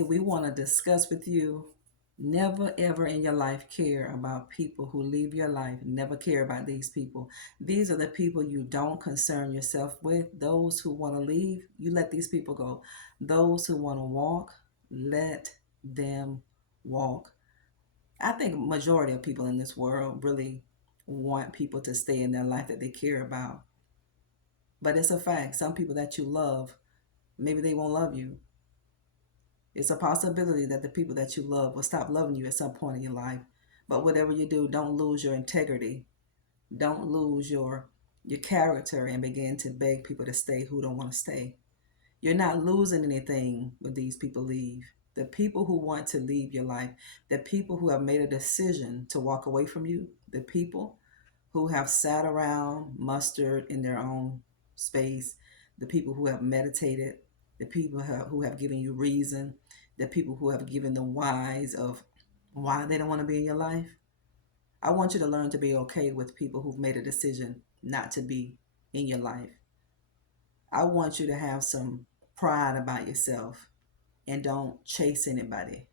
We want to discuss with you, never ever in your life care about people who leave your life. Never care about these people. These are the people you don't concern yourself with. Those who want to leave, you let these people go. Those who want to walk, let them walk. I think majority of people in this world really want people to stay in their life that they care about. But it's a fact. Some people that you love, maybe they won't love you. It's a possibility that the people that you love will stop loving you at some point in your life. But whatever you do, don't lose your integrity. Don't lose your character and begin to beg people to stay who don't want to stay. You're not losing anything when these people leave. The people who want to leave your life, the people who have made a decision to walk away from you, the people who have sat around, mustered in their own space, the people who have meditated, the people who have given you reason, the people who have given the whys of why they don't want to be in your life. I want you to learn to be okay with people who've made a decision not to be in your life. I want you to have some pride about yourself and don't chase anybody.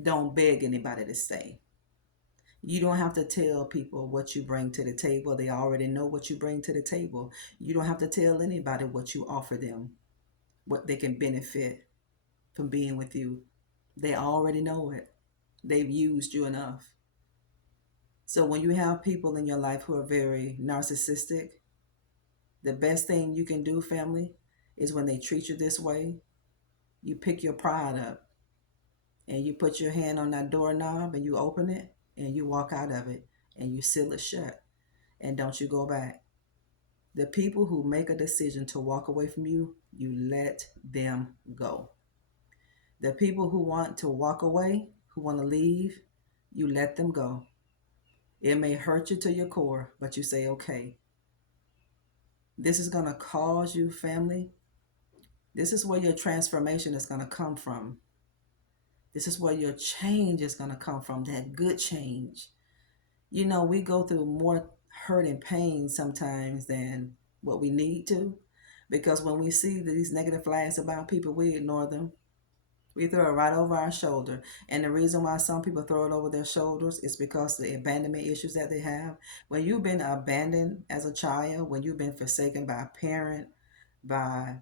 Don't beg anybody to stay. You don't have to tell people what you bring to the table. They already know what you bring to the table. You don't have to tell anybody what you offer them, what they can benefit from being with you. They already know it. They've used you enough. So when you have people in your life who are very narcissistic, the best thing you can do, family, is when they treat you this way, you pick your pride up and you put your hand on that doorknob and you open it and you walk out of it and you seal it shut and don't you go back. The people who make a decision to walk away from you, you let them go. The people who want to walk away, who want to leave, you let them go. It may hurt you to your core, but you say, okay, this is going to cause you, family. This is where your transformation is going to come from. This is where your change is going to come from, that good change. You know, we go through more hurt and pain sometimes than what we need to, because when we see these negative flags about people, we ignore them. We throw it right over our shoulder. And the reason why some people throw it over their shoulders is because of the abandonment issues that they have. When you've been abandoned as a child, when you've been forsaken by a parent, by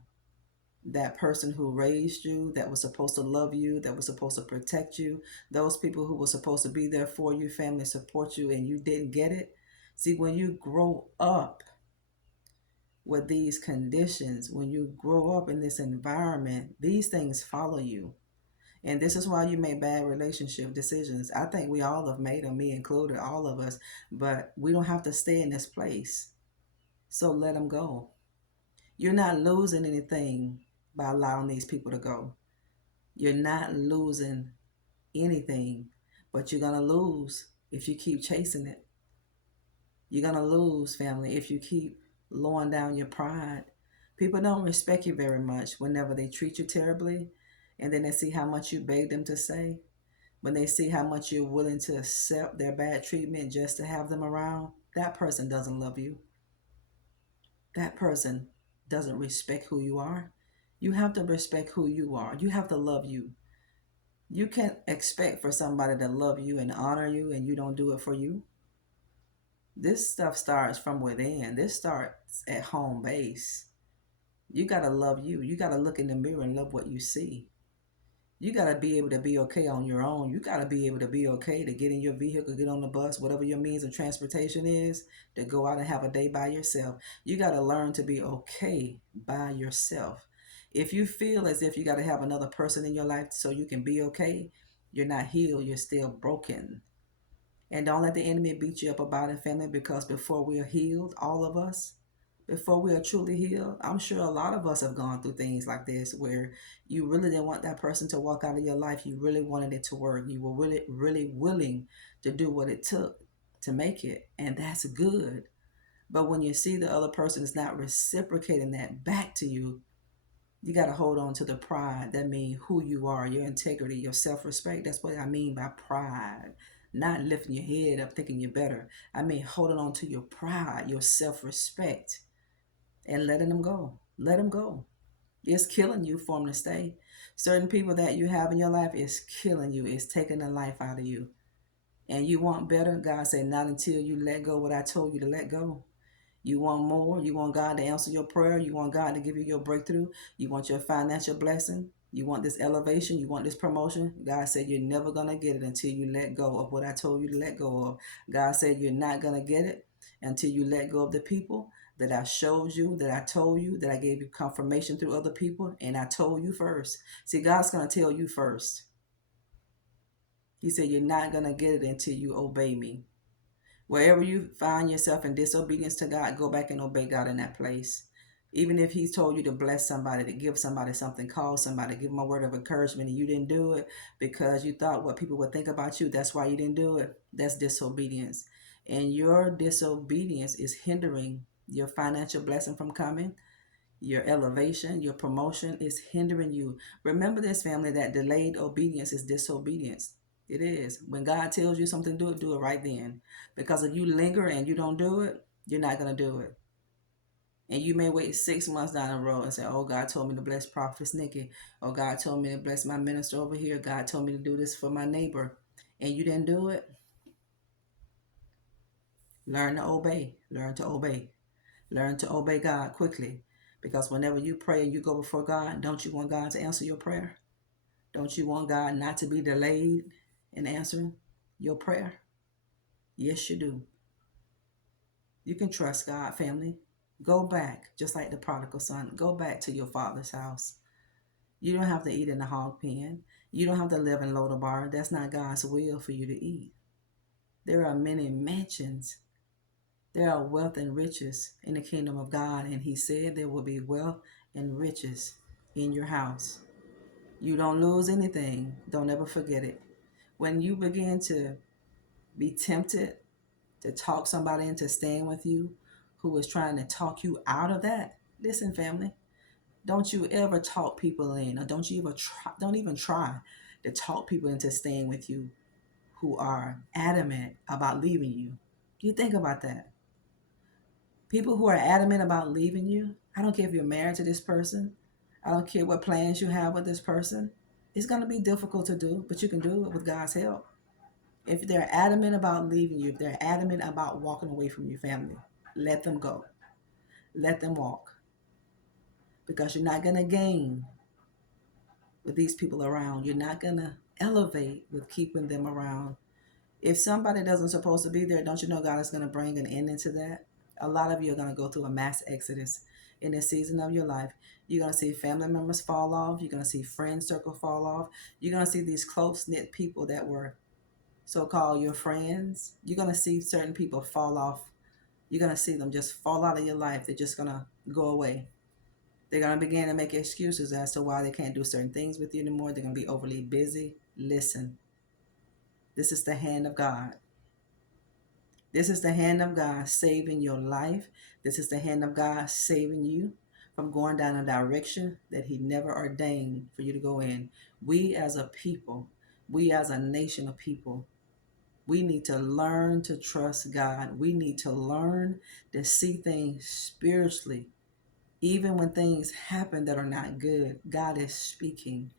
that person who raised you, that was supposed to love you, that was supposed to protect you, those people who were supposed to be there for you, family, support you, and you didn't get it. See, when you grow up with these conditions, when you grow up in this environment, these things follow you. And this is why you make bad relationship decisions. I think we all have made them, me included, all of us, but we don't have to stay in this place. So let them go. You're not losing anything by allowing these people to go. You're not losing anything, but you're going to lose if you keep chasing it. You're going to lose, family, if you keep lowering down your pride. People don't respect you very much whenever they treat you terribly, and then they see how much you beg them to say. When they see how much you're willing to accept their bad treatment just to have them around, that person doesn't love you. That person doesn't respect who you are. You have to respect who you are. You have to love you. You can't expect for somebody to love you and honor you and you don't do it for you. This stuff starts from within. This starts at home base. You got to love you. You got to look in the mirror and love what you see. You got to be able to be okay on your own. You got to be able to be okay to get in your vehicle, get on the bus, whatever your means of transportation is, to go out and have a day by yourself. You got to learn to be okay by yourself. If you feel as if you got to have another person in your life so you can be okay, you're not healed, you're still broken. And don't let the enemy beat you up about it, family, because before we are healed, all of us, before we are truly healed, I'm sure a lot of us have gone through things like this where you really didn't want that person to walk out of your life. You really wanted it to work. You were really, really willing to do what it took to make it. And that's good. But when you see the other person is not reciprocating that back to you, you got to hold on to the pride. That means who you are, your integrity, your self-respect. That's what I mean by pride. Not lifting your head up thinking you're better. I mean holding on to your pride, your self-respect, and letting them go. Let them go. It's killing you for them to stay. Certain people that you have in your life is killing you, is taking the life out of you. And you want better? God said, not until you let go what I told you to let go. You want more? You want God to answer your prayer? You want God to give you your breakthrough? You want your financial blessing? You want this elevation? You want this promotion? God said you're never going to get it until you let go of what I told you to let go of. God said you're not going to get it until you let go of the people that I showed you, that I told you, that I gave you confirmation through other people, and I told you first. See, God's going to tell you first. He said you're not going to get it until you obey me. Wherever you find yourself in disobedience to God, go back and obey God in that place. Even if He's told you to bless somebody, to give somebody something, call somebody, give them a word of encouragement, and you didn't do it because you thought what people would think about you, that's why you didn't do it. That's disobedience. And your disobedience is hindering your financial blessing from coming. Your elevation, your promotion is hindering you. Remember this, family, that delayed obedience is disobedience. It is. When God tells you something to do it right then. Because if you linger and you don't do it, you're not going to do it. And you may wait 6 months down the road and say, oh, God told me to bless Prophetess Nikki. Or God told me to bless my minister over here. God told me to do this for my neighbor. And you didn't do it. Learn to obey. Learn to obey. Learn to obey God quickly. Because whenever you pray and you go before God, don't you want God to answer your prayer? Don't you want God not to be delayed in answering your prayer? Yes, you do. You can trust God, family. Go back, just like the prodigal son. Go back to your father's house. You don't have to eat in the hog pen. You don't have to live in Lodabar. That's not God's will for you to eat. There are many mansions. There are wealth and riches in the kingdom of God. And He said there will be wealth and riches in your house. You don't lose anything. Don't ever forget it. When you begin to be tempted to talk somebody into staying with you who is trying to talk you out of that, listen, family, don't you ever talk people in, or don't even try to talk people into staying with you who are adamant about leaving you. You think about that. People who are adamant about leaving you, I don't care if you're married to this person, I don't care what plans you have with this person. It's going to be difficult to do, but you can do it with God's help. If they're adamant about leaving you, if they're adamant about walking away from your family, let them go. Let them walk. Because you're not going to gain with these people around. You're not going to elevate with keeping them around. If somebody doesn't supposed to be there, don't you know God is going to bring an end into that? A lot of you are going to go through a mass exodus in this season of your life. You're going to see family members fall off. You're going to see friend circle fall off. You're going to see these close-knit people that were so-called your friends. You're going to see certain people fall off. You're going to see them just fall out of your life. They're just going to go away. They're going to begin to make excuses as to why they can't do certain things with you anymore. They're going to be overly busy. Listen, this is the hand of God. This is the hand of God saving your life. This is the hand of God saving you from going down a direction that He never ordained for you to go in. We as a people, we as a nation of people, we need to learn to trust God. We need to learn to see things spiritually. Even when things happen that are not good, God is speaking.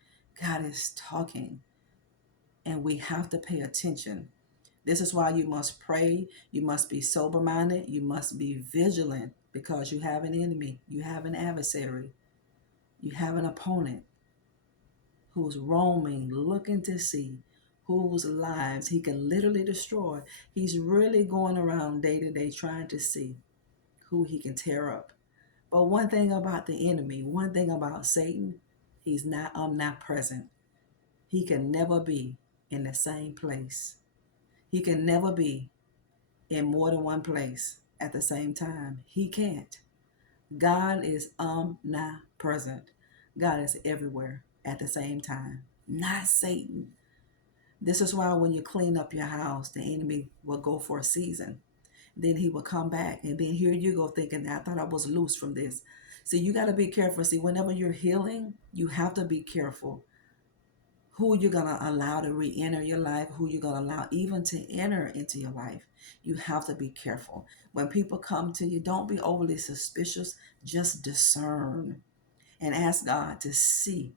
God is talking. And we have to pay attention. This is why you must pray. You must be sober-minded. You must be vigilant because you have an enemy. You have an adversary. You have an opponent who's roaming, looking to see whose lives he can literally destroy. He's really going around day to day trying to see who he can tear up. But one thing about the enemy, one thing about Satan, he's not omnipresent. He can never be in the same place. He can never be in more than one place at the same time. He can't. God is omnipresent. God is everywhere at the same time, not Satan. This is why when you clean up your house, the enemy will go for a season. Then he will come back. And then here you go thinking, I thought I was loose from this. See, you got to be careful. See, whenever you're healing, you have to be careful who you're going to allow to re-enter your life, who you're going to allow even to enter into your life. You have to be careful. When people come to you, don't be overly suspicious. Just discern and ask God to see.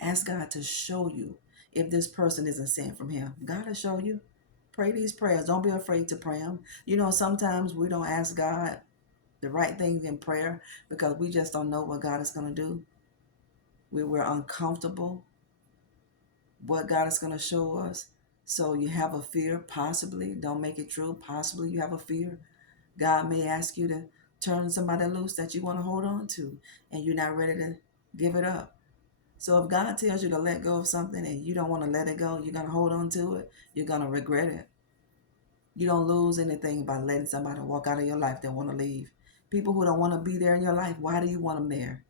Ask God to show you if this person isn't sent from Him. God will show you. Pray these prayers. Don't be afraid to pray them. Sometimes we don't ask God the right things in prayer because we just don't know what God is going to do. We're uncomfortable what God is going to show us. So you have a fear, possibly. Don't make it true. Possibly you have a fear. God may ask you to turn somebody loose that you want to hold on to, and you're not ready to give it up. So if God tells you to let go of something and you don't want to let it go, you're going to hold on to it, you're going to regret it. You don't lose anything by letting somebody walk out of your life that want to leave. People who don't want to be there in your life, why do you want them there?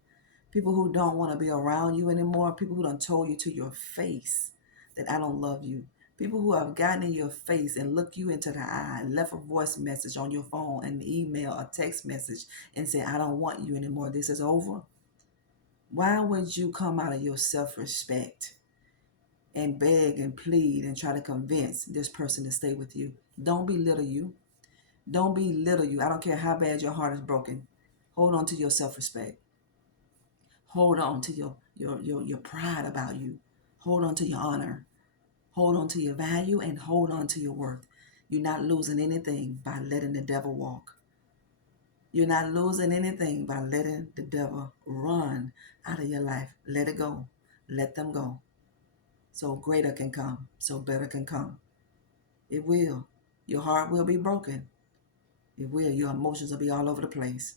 People who don't want to be around you anymore, people who done told you to your face that I don't love you. People who have gotten in your face and looked you into the eye, left a voice message on your phone, an email, a text message, and said, I don't want you anymore. This is over. Why would you come out of your self-respect and beg and plead and try to convince this person to stay with you? Don't belittle you. Don't belittle you. I don't care how bad your heart is broken. Hold on to your self-respect. Hold on to your pride about you. Hold on to your honor. Hold on to your value and hold on to your worth. You're not losing anything by letting the devil walk. You're not losing anything by letting the devil run out of your life. Let it go. Let them go. So greater can come. So better can come. It will. Your heart will be broken. It will. Your emotions will be all over the place.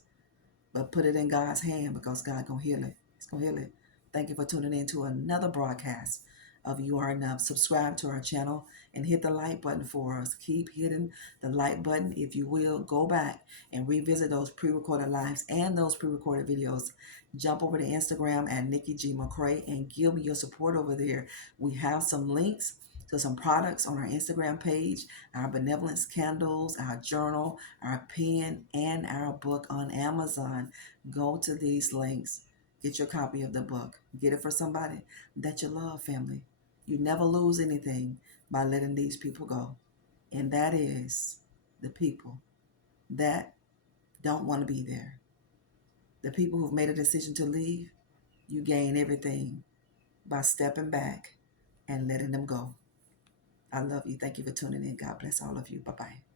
But put it in God's hand because God gonna heal it. He's gonna heal it. Thank you for tuning in to another broadcast of You Are Enough. Subscribe to our channel and hit the like button for us. Keep hitting the like button. If you will, go back and revisit those pre-recorded lives and those pre-recorded videos. Jump over to Instagram at Nikki G McCray and give me your support over there. We have some links to some products on our Instagram page, our benevolence candles, our journal, our pen, and our book on Amazon. Go to these links. Get your copy of the book. Get it for somebody that you love, family. You never lose anything by letting these people go. And that is the people that don't want to be there. The people who've made a decision to leave, you gain everything by stepping back and letting them go. I love you. Thank you for tuning in. God bless all of you. Bye-bye.